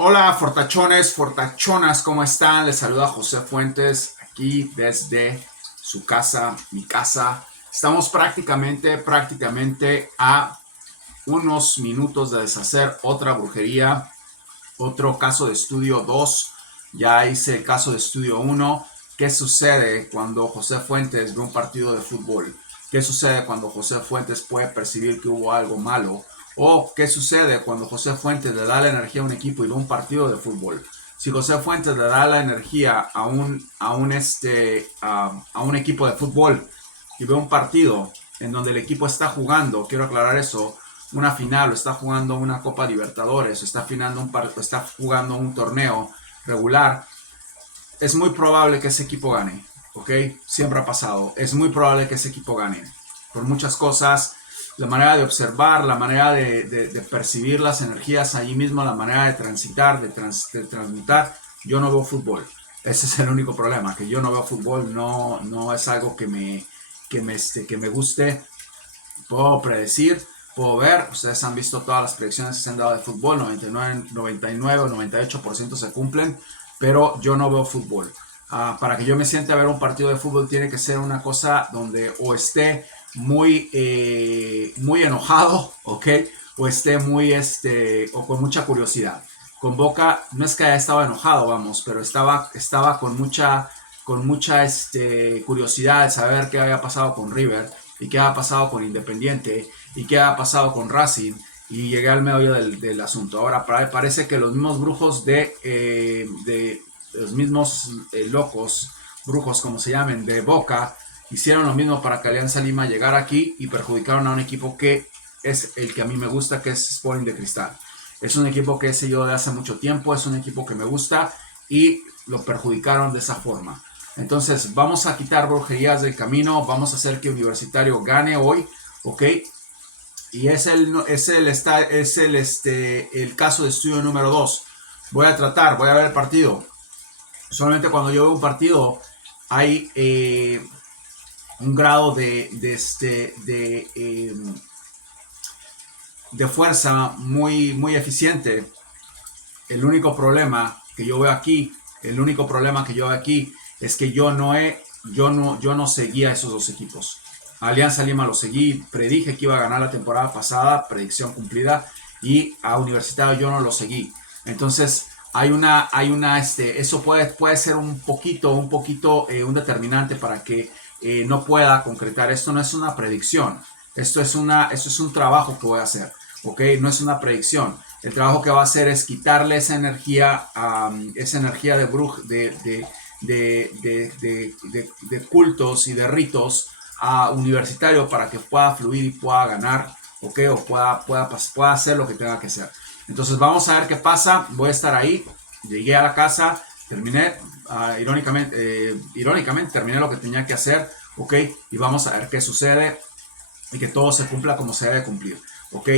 Hola, fortachones, fortachonas, ¿cómo están? Les saluda José Fuentes aquí desde su casa, mi casa. Estamos prácticamente a unos minutos de deshacer otra brujería, otro caso de estudio 2. Ya hice el caso de estudio 1. ¿Qué sucede cuando José Fuentes ve un partido de fútbol? ¿Qué sucede cuando José Fuentes puede percibir que hubo algo malo? ¿O qué sucede cuando José Fuentes le da la energía a un equipo y ve un partido de fútbol? Si José Fuentes le da la energía a un equipo de fútbol y ve un partido en donde el equipo está jugando, quiero aclarar eso, una final, o está jugando una Copa Libertadores, o está jugando un torneo regular, es muy probable que ese equipo gane, ¿ok? Siempre ha pasado, es muy probable que ese equipo gane, por muchas cosas, la manera de observar, la manera de percibir las energías allí mismo, la manera de transitar, de transmutar. Yo no veo fútbol, ese es el único problema, que yo no veo fútbol, no es algo que me guste. Puedo predecir, puedo ver, ustedes han visto todas las predicciones que se han dado de fútbol, 99 o 98% se cumplen, pero yo no veo fútbol. Para que yo me siente a ver un partido de fútbol tiene que ser una cosa donde o esté muy enojado, ¿ok? O esté o con mucha curiosidad. Con Boca, no es que haya estado enojado, vamos, pero estaba con mucha curiosidad de saber qué había pasado con River y qué había pasado con Independiente y qué había pasado con Racing, y llegué al medio del asunto. Ahora parece que los mismos brujos de los mismos locos, brujos como se llamen, de Boca, hicieron lo mismo para que Alianza Lima llegara aquí y perjudicaron a un equipo que es el que a mí me gusta, que es Sporting de Cristal. Es un equipo que he seguido de hace mucho tiempo, es un equipo que me gusta y lo perjudicaron de esa forma. Entonces vamos a quitar brujerías del camino, vamos a hacer que Universitario gane hoy, ¿ok? Y el caso de estudio número 2. Voy a ver el partido. Solamente cuando yo veo un partido hay un grado de fuerza muy eficiente. El único problema que yo veo aquí, es que yo no seguía a esos dos equipos. A Alianza Lima lo seguí, predije que iba a ganar la temporada pasada, predicción cumplida, y a Universitario yo no lo seguí. Entonces eso puede ser un poquito, un determinante para que no pueda concretar. Esto no es una predicción, esto es un trabajo que voy a hacer, ¿ok? No es una predicción. El trabajo que va a hacer es quitarle esa energía de bruj, de cultos y de ritos a Universitario para que pueda fluir y pueda ganar, ¿ok? O pueda hacer lo que tenga que hacer. Entonces vamos a ver qué pasa. Voy a estar ahí. Llegué a la casa, terminé, irónicamente terminé lo que tenía que hacer, ¿ok? Y vamos a ver qué sucede y que todo se cumpla como se debe cumplir. Ok,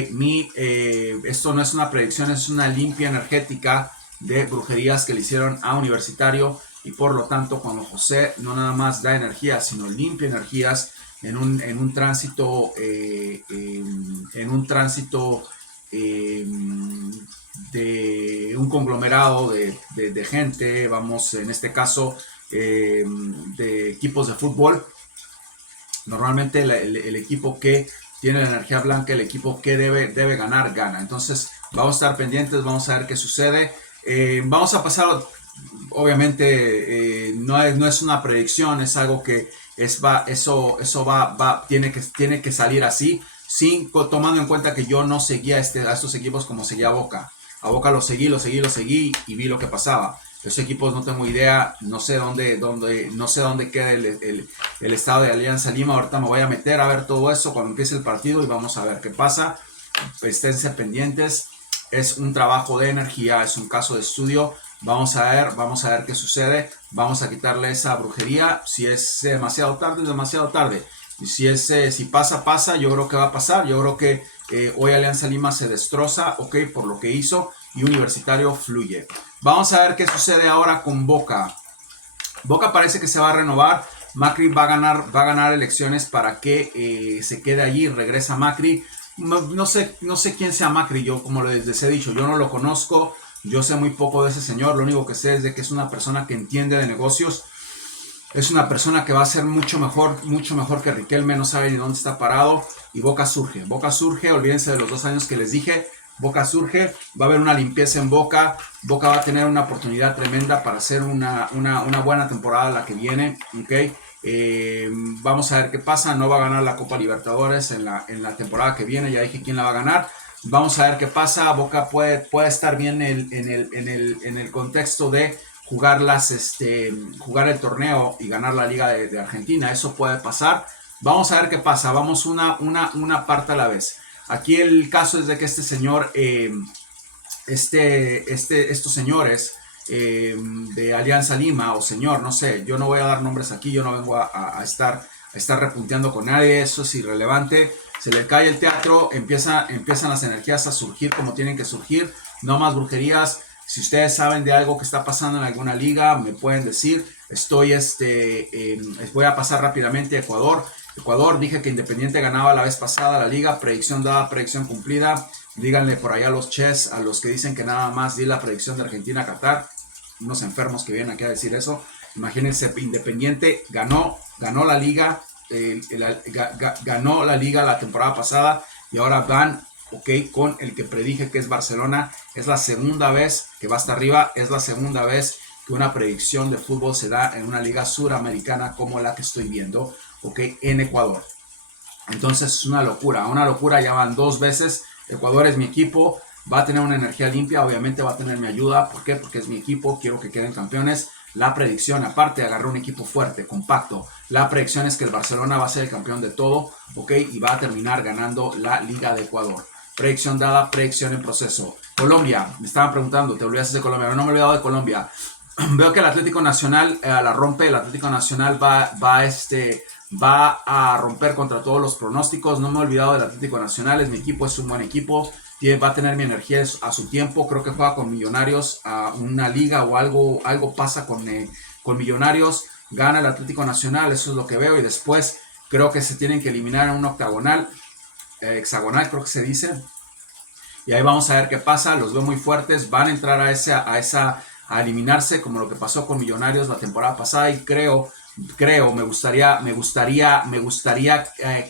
esto no es una predicción, es una limpia energética de brujerías que le hicieron a Universitario, y por lo tanto cuando José no nada más da energías, sino limpia energías en un tránsito, eh, de un conglomerado de gente, vamos, en este caso de equipos de fútbol. Normalmente el equipo que tiene la energía blanca, el equipo que debe ganar, gana. Entonces vamos a estar pendientes, vamos a ver qué sucede. Vamos a pasar, obviamente no es una predicción, es algo que tiene que salir así, tomando en cuenta que yo no seguía a estos equipos como seguía a Boca. A Boca lo seguí y vi lo que pasaba. Los equipos no tengo idea, no sé dónde queda el estado de Alianza Lima. Ahorita me voy a meter a ver todo eso cuando empiece el partido y vamos a ver qué pasa. Esténse pendientes. Es un trabajo de energía, es un caso de estudio. Vamos a ver qué sucede. Vamos a quitarle esa brujería. Si es demasiado tarde, es demasiado tarde. Y si pasa, yo creo que va a pasar. Yo creo que hoy Alianza Lima se destroza, ok, por lo que hizo, y Universitario fluye. Vamos a ver qué sucede ahora con Boca. Boca parece que se va a renovar. Macri va a ganar elecciones para que se quede allí. Regresa Macri. No sé quién sea Macri. Yo, como les he dicho, yo no lo conozco. Yo sé muy poco de ese señor, lo único que sé es de que es una persona que entiende de negocios. Es una persona que va a ser mucho mejor que Riquelme, no sabe ni dónde está parado. Y Boca surge, olvídense de los 2 años que les dije. Boca surge, va a haber una limpieza en Boca. Boca va a tener una oportunidad tremenda para hacer una buena temporada la que viene. ¿Okay? Vamos a ver qué pasa. No va a ganar la Copa Libertadores en la temporada que viene. Ya dije quién la va a ganar. Vamos a ver qué pasa. Boca puede estar bien en el contexto de jugar el torneo y ganar la Liga de Argentina. Eso puede pasar. Vamos a ver qué pasa. Vamos una parte a la vez. Aquí el caso es de que este señor, estos señores de Alianza Lima, o señor, no sé, yo no voy a dar nombres aquí, yo no vengo a estar repunteando con nadie, eso es irrelevante. Se le cae el teatro, empiezan las energías a surgir como tienen que surgir, no más brujerías. Si ustedes saben de algo que está pasando en alguna liga, me pueden decir. Voy a pasar rápidamente a Ecuador. Dije que Independiente ganaba la vez pasada la liga, predicción dada, predicción cumplida. Díganle por allá a los chess, a los que dicen que nada más di la predicción de Argentina a Qatar, unos enfermos que vienen aquí a decir eso. Imagínense, Independiente ganó la liga, ganó la liga la temporada pasada y ahora van, con el que predije que es Barcelona. Es la segunda vez que va hasta arriba, es la segunda vez que una predicción de fútbol se da en una liga suramericana como la que estoy viendo, en Ecuador. Entonces es una locura, ya van 2 veces. Ecuador es mi equipo, va a tener una energía limpia, obviamente va a tener mi ayuda. ¿Por qué? Porque es mi equipo, quiero que queden campeones. La predicción, aparte de agarrar un equipo fuerte, compacto, la predicción es que el Barcelona va a ser el campeón de todo, y va a terminar ganando la Liga de Ecuador. Predicción dada, predicción en proceso. Colombia, me estaban preguntando, ¿te olvidaste de Colombia? No me he olvidado de Colombia. Veo que el Atlético Nacional la rompe, el Atlético Nacional va a romper contra todos los pronósticos. No me he olvidado del Atlético Nacional, es mi equipo, es un buen equipo, va a tener mi energía a su tiempo. Creo que juega con Millonarios a una liga o algo pasa con Millonarios, gana el Atlético Nacional, eso es lo que veo. Y después creo que se tienen que eliminar en un octagonal, hexagonal creo que se dice, y ahí vamos a ver qué pasa. Los veo muy fuertes, van a entrar a eliminarse como lo que pasó con Millonarios la temporada pasada. Y creo, me gustaría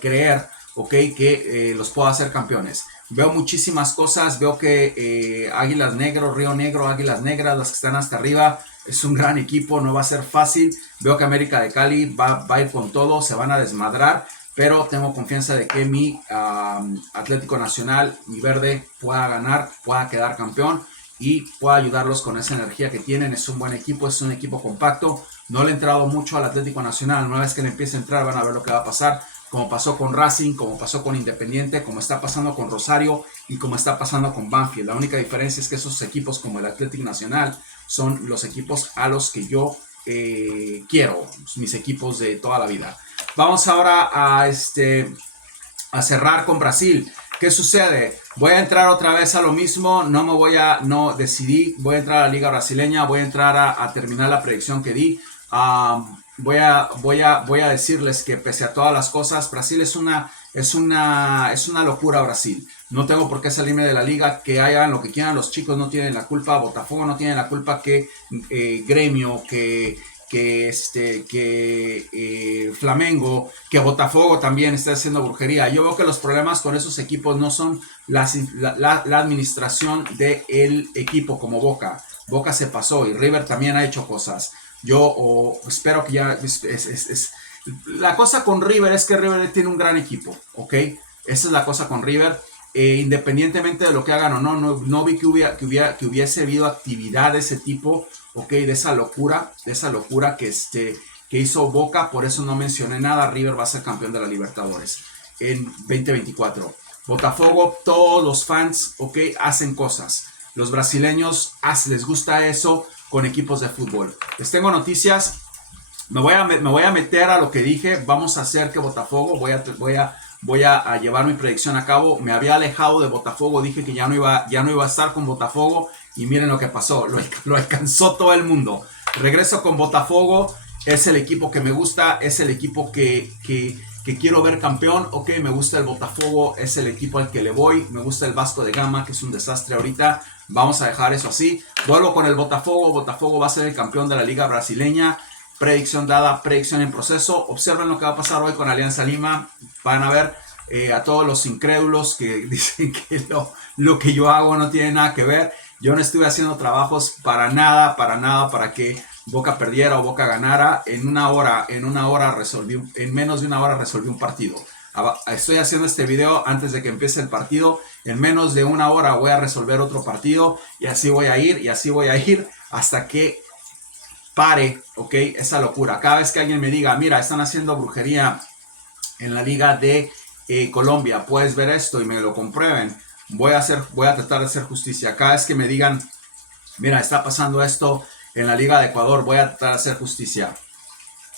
creer, que los puedo hacer campeones. Veo muchísimas cosas, veo que Águilas Negro, Río Negro, Águilas Negras, las que están hasta arriba, es un gran equipo, no va a ser fácil. Veo que América de Cali va a ir con todo, se van a desmadrar, pero tengo confianza de que mi Atlético Nacional, mi verde, pueda ganar, pueda quedar campeón y pueda ayudarlos con esa energía que tienen. Es un buen equipo, es un equipo compacto. No le he entrado mucho al Atlético Nacional, una vez que le empiece a entrar van a ver lo que va a pasar, como pasó con Racing, como pasó con Independiente, como está pasando con Rosario y como está pasando con Banfield. La única diferencia es que esos equipos como el Atlético Nacional son los equipos a los que yo quiero, mis equipos de toda la vida. Vamos ahora a cerrar con Brasil. ¿Qué sucede? Voy a entrar otra vez a lo mismo, no decidí, voy a entrar a la liga brasileña, voy a entrar a terminar la predicción que di. Voy a decirles que pese a todas las cosas, Brasil es una locura. Brasil, no tengo por qué salirme de la liga, que hagan lo que quieran, los chicos no tienen la culpa, Botafogo no tiene la culpa, que Gremio, que Flamengo, que Botafogo también está haciendo brujería. Yo veo que los problemas con esos equipos no son la administración del equipo como Boca. Boca se pasó y River también ha hecho cosas. Yo espero que ya la cosa con River es que River tiene un gran equipo, esa es la cosa con River. Independientemente de lo que hagan o no vi que hubiese habido actividad de ese tipo, de esa locura que hizo Boca. Por eso no mencioné nada. River va a ser campeón de la Libertadores en 2024. Botafogo, todos los fans, hacen cosas. Los brasileños les gusta eso con equipos de fútbol. Les tengo noticias. Me voy a meter a lo que dije. Vamos a hacer que Botafogo, voy a llevar mi predicción a cabo. Me había alejado de Botafogo, dije que ya no iba a estar con Botafogo y miren lo que pasó, lo alcanzó todo el mundo. Regreso con Botafogo, es el equipo que me gusta, es el equipo que que quiero ver campeón. Ok, me gusta el Botafogo, es el equipo al que le voy. Me gusta el Vasco de Gama, que es un desastre ahorita. Vamos a dejar eso así. Vuelvo con el Botafogo. Botafogo va a ser el campeón de la Liga Brasileña. Predicción dada, predicción en proceso. Observen lo que va a pasar hoy con Alianza Lima. Van a ver a todos los incrédulos que dicen que lo que yo hago no tiene nada que ver. Yo no estuve haciendo trabajos para nada, para que Boca perdiera o Boca ganara. En menos de una hora resolví un partido. Estoy haciendo este video antes de que empiece el partido. En menos de una hora voy a resolver otro partido y así voy a ir hasta que pare, ok, esa locura. Cada vez que alguien me diga, mira, están haciendo brujería en la Liga de Colombia, puedes ver esto y me lo comprueben, voy a tratar de hacer justicia. Cada vez que me digan, mira, está pasando esto en la Liga de Ecuador, voy a tratar de hacer justicia.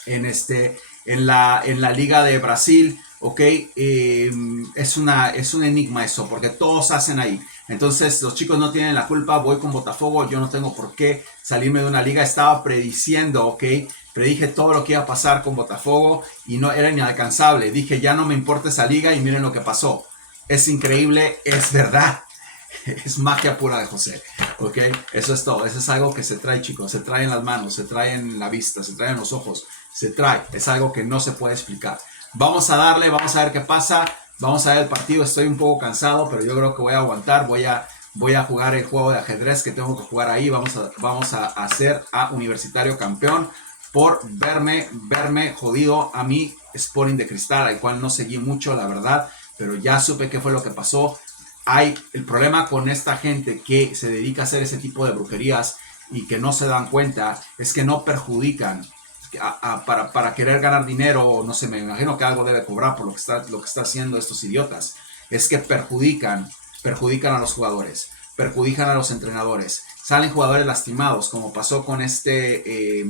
En la Liga de Brasil, ok, es un enigma eso, porque todos hacen ahí. Entonces los chicos no tienen la culpa. Voy con Botafogo, yo no tengo por qué salirme de una liga. Estaba prediciendo, ok, predije todo lo que iba a pasar con Botafogo y no era inalcanzable. Dije, ya no me importa esa liga y miren lo que pasó. Es increíble, es verdad. Es magia pura de José, ok, eso es todo. Eso es algo que se trae, chicos, se trae en las manos, se trae en la vista, se trae en los ojos, se trae, es algo que no se puede explicar. Vamos a darle, vamos a ver qué pasa, vamos a ver el partido. Estoy un poco cansado, pero yo creo que voy a aguantar. Voy a jugar el juego de ajedrez que tengo que jugar ahí. Vamos a hacer a Universitario campeón por verme jodido a mi Sporting de Cristal, al cual no seguí mucho, la verdad, pero ya supe qué fue lo que pasó. El problema con esta gente que se dedica a hacer ese tipo de brujerías y que no se dan cuenta es que no perjudican para querer ganar dinero. No sé, me imagino que algo debe cobrar por lo que está haciendo estos idiotas. Es que perjudican a los jugadores, perjudican a los entrenadores. Salen jugadores lastimados, como pasó con este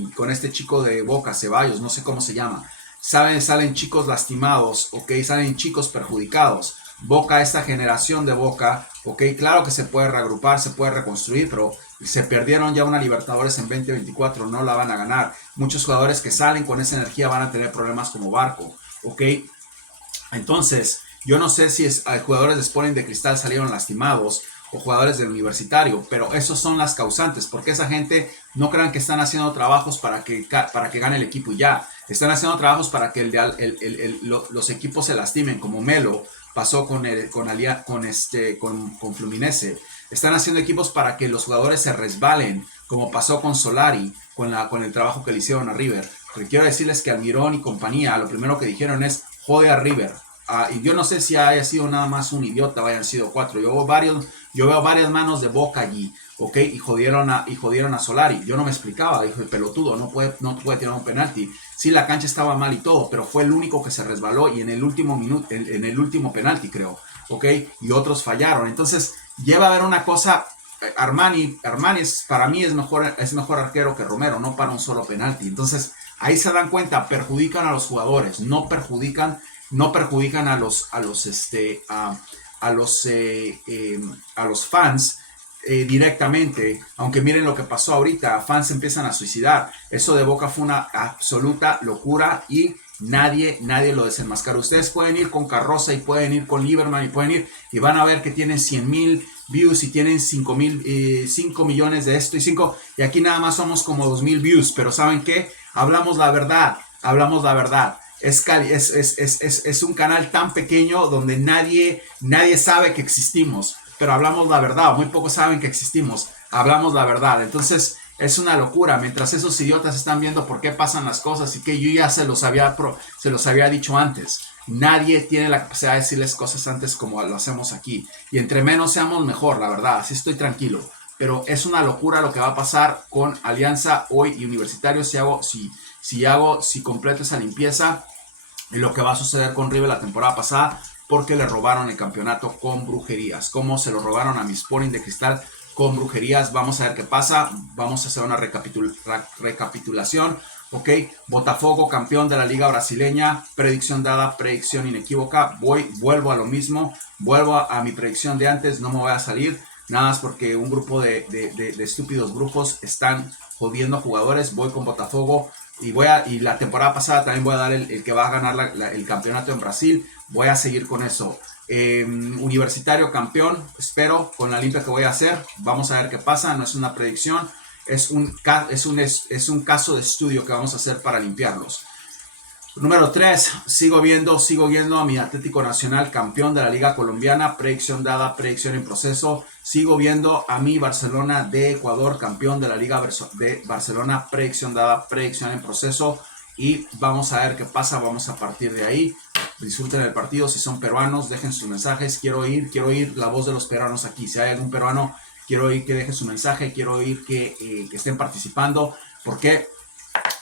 chico de Boca, Ceballos, no sé cómo se llama. Salen chicos lastimados, ok, salen chicos perjudicados. Boca, esta generación de Boca, ok, claro que se puede reagrupar, se puede reconstruir, pero se perdieron ya una Libertadores en 2024, no la van a ganar. Muchos jugadores que salen con esa energía van a tener problemas como Barco, ok. Entonces, yo no sé si jugadores de Sporting de Cristal salieron lastimados o jugadores del Universitario, pero esos son las causantes, porque esa gente no crean que están haciendo trabajos para que gane el equipo y ya. Están haciendo trabajos para que los equipos se lastimen, como Melo pasó con Fluminense. Están haciendo equipos para que los jugadores se resbalen, como pasó con Solari, con el trabajo que le hicieron a River. Porque quiero decirles que Almirón y compañía, lo primero que dijeron es, jode a River. Y yo no sé si haya sido nada más un idiota, hayan sido 4. Yo veo varias manos de Boca allí, ¿ok? Y jodieron a Solari. Yo no me explicaba, dijo el pelotudo, no puede tirar un penalti. Sí, la cancha estaba mal y todo, pero fue el único que se resbaló y en el último minuto, en el último penalti, creo, ¿ok? Y otros fallaron. Entonces, lleva a ver una cosa. Armani para mí es mejor arquero que Romero, no para un solo penalti. Entonces, ahí se dan cuenta, perjudican a los jugadores, no perjudican a los fans directamente. Aunque miren lo que pasó ahorita, fans empiezan a suicidar. Eso de Boca fue una absoluta locura y nadie lo desenmascaró. Ustedes pueden ir con Carroza y pueden ir con Lieberman y pueden ir y van a ver que tienen 100,000 views y tienen 5 millones de esto y aquí nada más somos como 2,000 views. Pero ¿saben qué? Hablamos la verdad. Es un canal tan pequeño donde nadie sabe que existimos, pero hablamos la verdad. Muy pocos saben que existimos, hablamos la verdad. Entonces es una locura. Mientras esos idiotas están viendo por qué pasan las cosas y que yo ya se los había dicho antes. Nadie tiene la capacidad de decirles cosas antes como lo hacemos aquí. Y entre menos seamos mejor, la verdad. Así estoy tranquilo. Pero es una locura lo que va a pasar con Alianza hoy y Universitario si completo esa limpieza. Y lo que va a suceder con River la temporada pasada, porque le robaron el campeonato con brujerías. Como se lo robaron a mi Sporting de Cristal con brujerías. Vamos a ver qué pasa. Vamos a hacer una recapitulación. Ok, Botafogo campeón de la Liga Brasileña. Predicción dada, predicción inequívoca. Vuelvo a lo mismo. Vuelvo a mi predicción de antes. No me voy a salir. Nada más porque un grupo de estúpidos grupos están jodiendo jugadores. Voy con Botafogo. y la temporada pasada también voy a dar el que va a ganar el campeonato en Brasil. Voy a seguir con eso. Universitario campeón, espero, con la limpia que voy a hacer. Vamos a ver qué pasa, no es una predicción, es un caso de estudio que vamos a hacer para limpiarlos. Número 3, sigo viendo a mi Atlético Nacional campeón de la Liga Colombiana, predicción dada, predicción en proceso. Sigo viendo a mi Barcelona de Ecuador campeón de la Liga de Barcelona, predicción dada, predicción en proceso. Y vamos a ver qué pasa, vamos a partir de ahí. Disfruten el partido, si son peruanos, dejen sus mensajes. Quiero oír la voz de los peruanos aquí. Si hay algún peruano, quiero oír que deje su mensaje, quiero oír que estén participando. ¿Por qué?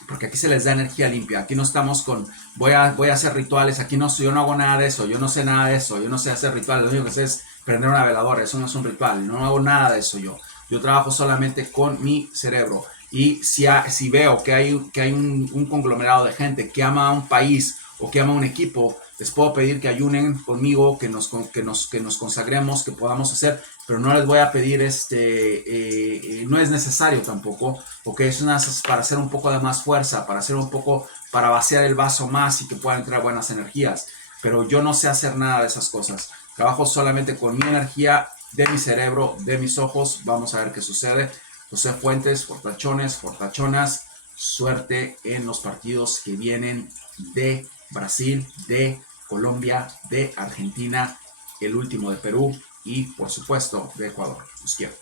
Porque aquí se les da energía limpia. Aquí no estamos con voy a hacer rituales. Aquí no, yo no hago nada de eso. Yo no sé nada de eso. Yo no sé hacer rituales. Lo único que sé es prender una veladora. Eso no es un ritual. No hago nada de eso yo. Yo trabajo solamente con mi cerebro. Y si veo que hay un conglomerado de gente que ama a un país o que ama a un equipo, les puedo pedir que ayunen conmigo, que nos consagremos, que podamos hacer, pero no les voy a pedir, no es necesario tampoco, porque es para hacer un poco de más fuerza, para vaciar el vaso más y que puedan entrar buenas energías, pero yo no sé hacer nada de esas cosas, trabajo solamente con mi energía, de mi cerebro, de mis ojos. Vamos a ver qué sucede. José Fuentes, fortachones, fortachonas, suerte en los partidos que vienen de Brasil, de Colombia, de Argentina, el último de Perú y por supuesto de Ecuador. Los quiero.